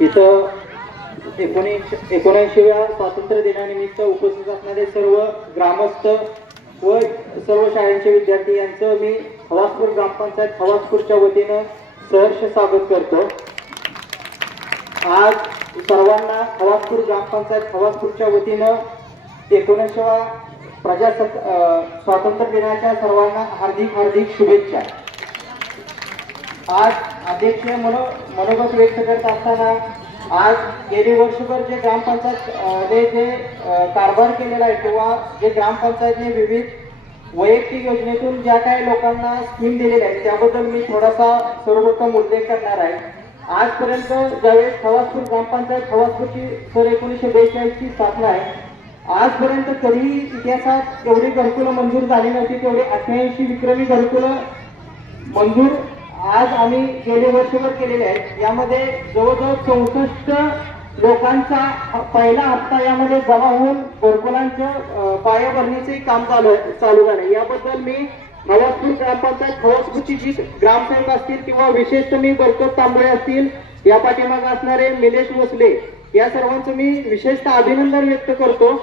इथं एकोणीस एकोणऐंशीव्या स्वातंत्र्य दिनानिमित्त उपस्थित असणारे सर्व ग्रामस्थ व सर्व शाळेचे विद्यार्थी यांचं मी हवासपूर ग्रामपंचायत हवासपूरच्या वतीनं सहर्ष स्वागत करतो. आज सर्वांना हवासपूर ग्रामपंचायत हवासपूरच्या वतीनं एकोणीसव्या प्रजासत्ता स्वातंत्र्य दिनाच्या सर्वांना हार्दिक हार्दिक शुभेच्छा. आज अध्यक्ष मनो मनोगत व्यक्त करत असताना आज गेली वर्षभर जे ग्रामपंचायत जे कारभार केलेला आहे किंवा जे ग्रामपंचायतने विविध वैयक्तिक योजनेतून ज्या काही लोकांना स्कीम दिलेल्या आहेत त्याबद्दल मी थोडासा सर्वप्रथम उल्लेख करणार आहे. आजपर्यंत ज्यावेळेस खवासपूर ग्रामपंचायत खवासपूरची सर एकोणीसशे बेचाळीसची स्थापना आहे आजपर्यंत कधीही इतिहासात एवढी घरकुलं मंजूर झाली नव्हती तेवढी अठ्ठ्याऐंशी विक्रमी घरकुलं मंजूर आज आम्ही गेले वर्षभर केलेले आहेत. यामध्ये जवळजवळ चौसष्ट लोकांचा पहिला हप्ता यामध्ये जमा होऊन घरकुलांचं पायाभरणीचंही काम चालू चालू झाले याबद्दल मी हवासपूर ग्रामपंचायत हवासपूरची जी ग्रामसेवक असतील किंवा विशेषतः मी बरकत तांबळे असतील या पाठीमागे असणारे निलेश भोसले या सर्वांचं मी विशेषतः अभिनंदन व्यक्त करतो.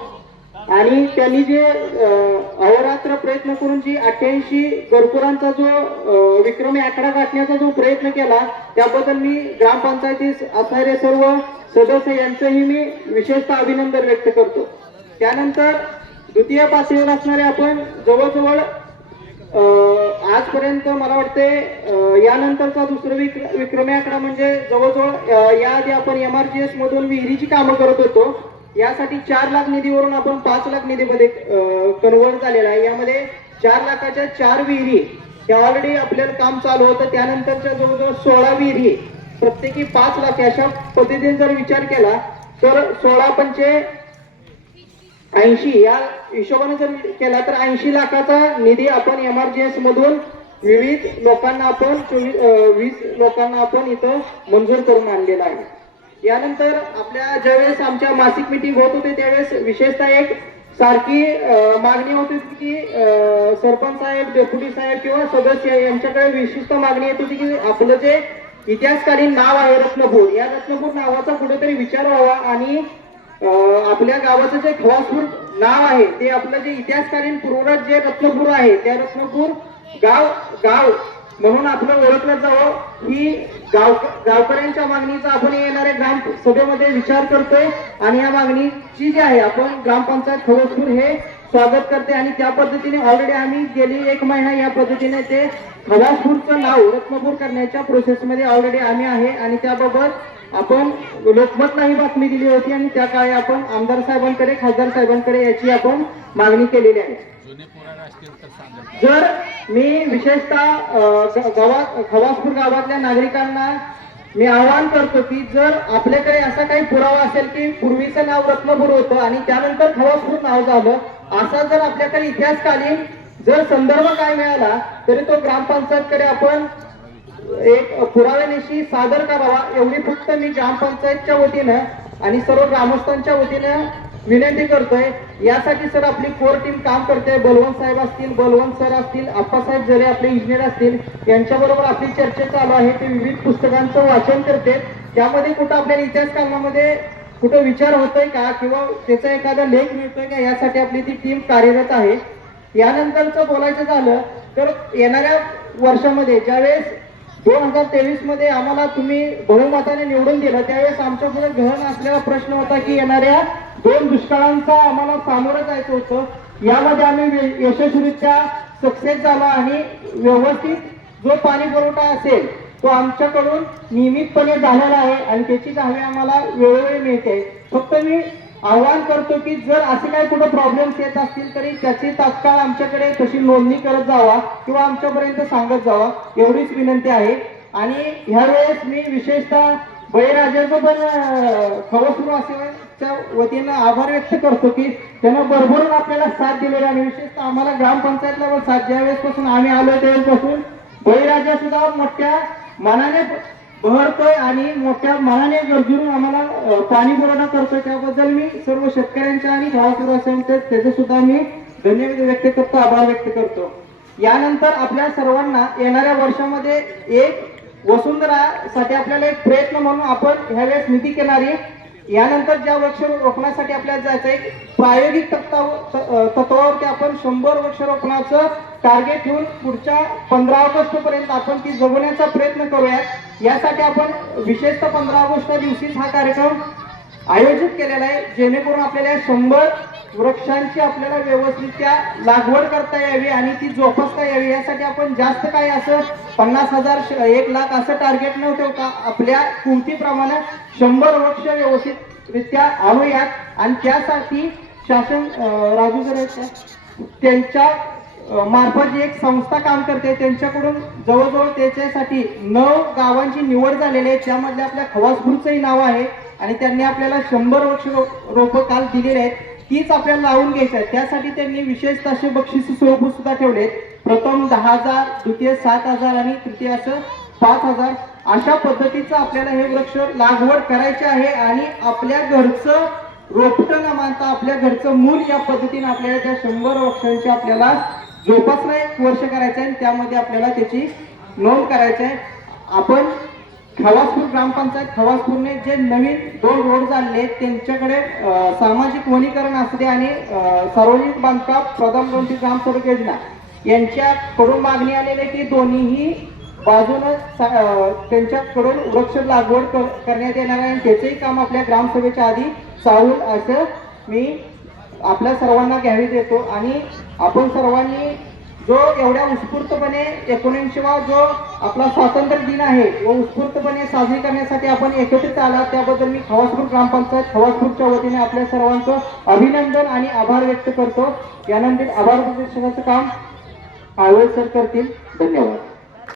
आणि त्यांनी जे अहोरात्र प्रयत्न करून जी अठ्ठ्याऐंशी घरकुलांचा जो विक्रमी आकडा गाठण्याचा जो प्रयत्न केला त्याबद्दल मी ग्रामपंचायतीस असणारे सर्व सदस्य यांचंही मी विशेषतः अभिनंदन व्यक्त करतो. त्यानंतर द्वितीय पातळीवर असणारे आपण जवळजवळ अं, आजपर्यंत मला वाटते यानंतरचा दुसरा विक्र विक्रमी आकडा म्हणजे जवळजवळ याआधी आपण एम आर जी एस मधून विहिरीची कामं करत होतो. यासाठी चार लाख निधीवरून आपण पाच लाख निधीमध्ये कन्वर्ट झालेला आहे. यामध्ये चार लाखाच्या चार विहिरी ह्या ऑलरेडी आपल्याला काम चालू होतं. त्यानंतरच्या जवळजवळ सोळा विहिरी प्रत्येकी पाच लाख अशा पद्धतीने जर विचार केला तर सोळा पंचे ऐंशी या हिशोबाने जर केला तर ऐंशी लाखाचा निधी आपण एम आर जी एस मधून विविध लोकांना आपण चोवीस वीस लोकांना आपण इथं मंजूर करून आणलेला आहे. यानंतर आपल्या ज्यावेळेस आमच्या मासिक मिटिंग होत होते त्यावेळेस विशेषतः एक सारखी मागणी होती की सरपंच साहेब डेप्युटी साहेब किंवा सदस्य यांच्याकडे विशिष्ट मागणी येत होती की आपलं जे इतिहासकालीन नाव आहे रत्नपूर या रत्नपूर नावाचा कुठेतरी विचार व्हावा आणि आपल्या गावाचं जे खवासपूर नाव आहे ते आपलं जे इतिहासकालीन पूर्वज जे रत्नपूर आहे त्या रत्नपूर गाव गाव म्हणून आपलं ओळखलं जावं. ही गाव गावकऱ्यांच्या मागणीचा आपण येणाऱ्या ग्राम सभेमध्ये विचार करतोय. आणि या मागणीची जी आहे आपण ग्रामपंचायत खरोखूर हे स्वागत करते. आणि त्या पद्धतीने ऑलरेडी आम्ही गेली एक महिना या पद्धतीने ते खवासपूरचं नाव रत्नपूर करण्याच्या प्रोसेसमध्ये ऑलरेडी आम्ही आहे. आणि त्याबाबत आपण लोकमतला ही बातमी दिली होती आणि त्या काळी आपण आमदार साहेबांकडे खासदार साहेबांकडे याची आपण मागणी केलेली आहे. जर मी विशेषतः गावात खवासपूर गावातल्या नागरिकांना मी आवाहन करतो की जर आपल्याकडे असा काही पुरावा असेल की पूर्वीचं नाव रत्नपूर होतं आणि त्यानंतर खवासपूर नाव झालं असा जर आपल्याकडे इतिहासकालीन जर संदर्भ काय मिळाला तरी तो ग्रामपंचायतकडे आपण एक पुराव्यानिशी सादर करावा एवढी फक्त मी ग्रामपंचायतच्या वतीनं आणि सर्व ग्रामस्थांच्या वतीनं विनंती करतोय. यासाठी सर आपली कोर टीम काम करते. बलवंत साहेब असतील बलवंत सर असतील आप्पासाहेब जरे आपले इंजिनियर असतील यांच्याबरोबर आपली चर्चा चालू आहे. ते विविध पुस्तकांचं वाचन करते. त्यामध्ये कुठं आपल्याला इतिहास कामामध्ये कुठं विचार होतोय का? किंवा त्याचा एखादा लेख मिळतोय का? यासाठी आपली ती टीम कार्यरत आहे. यानंतरचं बोलायचं झालं तर येणाऱ्या वर्षामध्ये ज्यावेळेस दोन हजार तेवीसमध्ये आम्हाला तुम्ही बहुमताने निवडून दिलं. त्यावेळेस आमच्या पुढे गहन असलेला प्रश्न होता की येणाऱ्या दोन दुष्काळांचा आम्हाला सामोरं जायचं होतं. यामध्ये आम्ही यशस्वीरित्या सक्सेस झाला आणि व्यवस्थित जो पाणी पुरवठा असेल तो आमच्याकडून नियमितपणे झालेला आहे आणि त्याची हमी आम्हाला वेळोवेळी मिळते. फक्त मी आवाहन करतो की जर असे काही कुठं प्रॉब्लेम्स येत असतील तरी त्याची तात्काळ आमच्याकडे तशी नोंदणी करत जावा किंवा आमच्यापर्यंत सांगत जावा. एवढीच विनंती आहे. आणि ह्यावेळेस मी विशेषतः बळीराजाचं पण अं, खवसरू असेच्या वतीनं आभार व्यक्त करतो की त्यानं भरभरून आपल्याला साथ दिलेला आणि विशेषतः आम्हाला ग्रामपंचायतला पण साथ ज्यावेळेसपासून आम्ही आलो त्यावेळेसपासून बळीराजा सुद्धा मोठ्या मनाने बहरतोय आणि मोठ्या मनाने गरजून आम्हाला पाणी पुरवठा करतोय. त्याबद्दल मी सर्व शेतकऱ्यांच्या आणि गावासुरासांच्या त्याचे सुद्धा मी धन्यवाद व्यक्त करतो आभार व्यक्त करतो. यानंतर आपल्या सर्वांना येणाऱ्या वर्षामध्ये एक वसुंधरासाठी आपल्याला एक प्रयत्न म्हणून आपण ह्यावेळेस निधी केणारी यानंतर ज्या वृक्ष रोपणासाठी आपल्याला जायचं एक प्रायोगिक तत्वावर तत्वावरती आपण शंभर वृक्षरोपणाचं टार्गेट घेऊन पुढच्या पंधरा ऑगस्ट पर्यंत आपण ती जगवण्याचा प्रयत्न करूयात. यासाठी आपण विशेषतः पंधरा ऑगस्ट दिवशीच हा कार्यक्रम आयोजित केलेला आहे. जेणेकरून आपल्याला शंभर वृक्षांची आपल्याला व्यवस्थितरित्या लागवड करता यावी आणि ती जोपासता यावी. यासाठी आपण जास्त काही असं पन्नास हजार श- एक लाख असं टार्गेट न ठेवता आपल्या किमतीप्रमाणे शंभर वृक्ष व्यवस्थितरित्या आणूयात. आणि त्यासाठी शासन राजू त्यांच्या मार्फत जी एक संस्था काम करते. त्यांच्याकडून जवळजवळ त्याच्यासाठी नऊ गावांची निवड झालेली आहे. त्यामधल्या आपल्या खवासभूरचंही नाव आहे. आणि त्यांनी आपल्याला शंभर वर्ष रोपं काल दिलेले आहेत. तीच आपल्याला लावून घ्यायची आहे त्यासाठी त्यांनी विशेष असे बक्षीस स्वरूप सुद्धा ठेवलेत प्रथम दहा हजार द्वितीय सात हजार आणि तृतीय असं पाच हजार. अशा पद्धतीचं आपल्याला हे वृक्ष लागवड करायचे आहे. आणि आपल्या घरचं रोपटं न मानता आपल्या घरचं मूल या पद्धतीने आपल्याला त्या शंभर वृक्षांची आपल्याला जोपासना एक वर्ष करायचं आहे आणि त्यामध्ये आपल्याला त्याची नोंद करायची आहे. आपण खवासपूर ग्रामपंचायत खवासपूरने जे नवीन दोन रोड चालले त्यांच्याकडे सामाजिक वनीकरण असते आणि सार्वजनिक बांधकाम प्रधानमंत्री ग्राम सडक योजना यांच्याकडून मागणी आलेली आहे की दोन्हीही बाजूनं त्यांच्याकडून वृक्ष लागवड कर- करण्यात येणार आहे आणि त्याचंही काम आपल्या ग्रामसभेच्या आधी चालू असं मी आपल्या सर्वांना घ्यावी देतो आणि आपण सर्वांनी जो एवढ्या उत्स्फूर्तपणे एकोणऐंशीवा जो आपला स्वातंत्र्य दिन आहे व उत्स्फूर्तपणे साजरी करण्यासाठी आपण एकत्रित आला. त्याबद्दल मी खवासपूर ग्रामपंचायत खवासपूरच्या वतीने आपल्या सर्वांचं अभिनंदन आणि आभार व्यक्त करतो. यानंतर आभार प्रदर्शनाचं काम आळवळ सर करतील. धन्यवाद.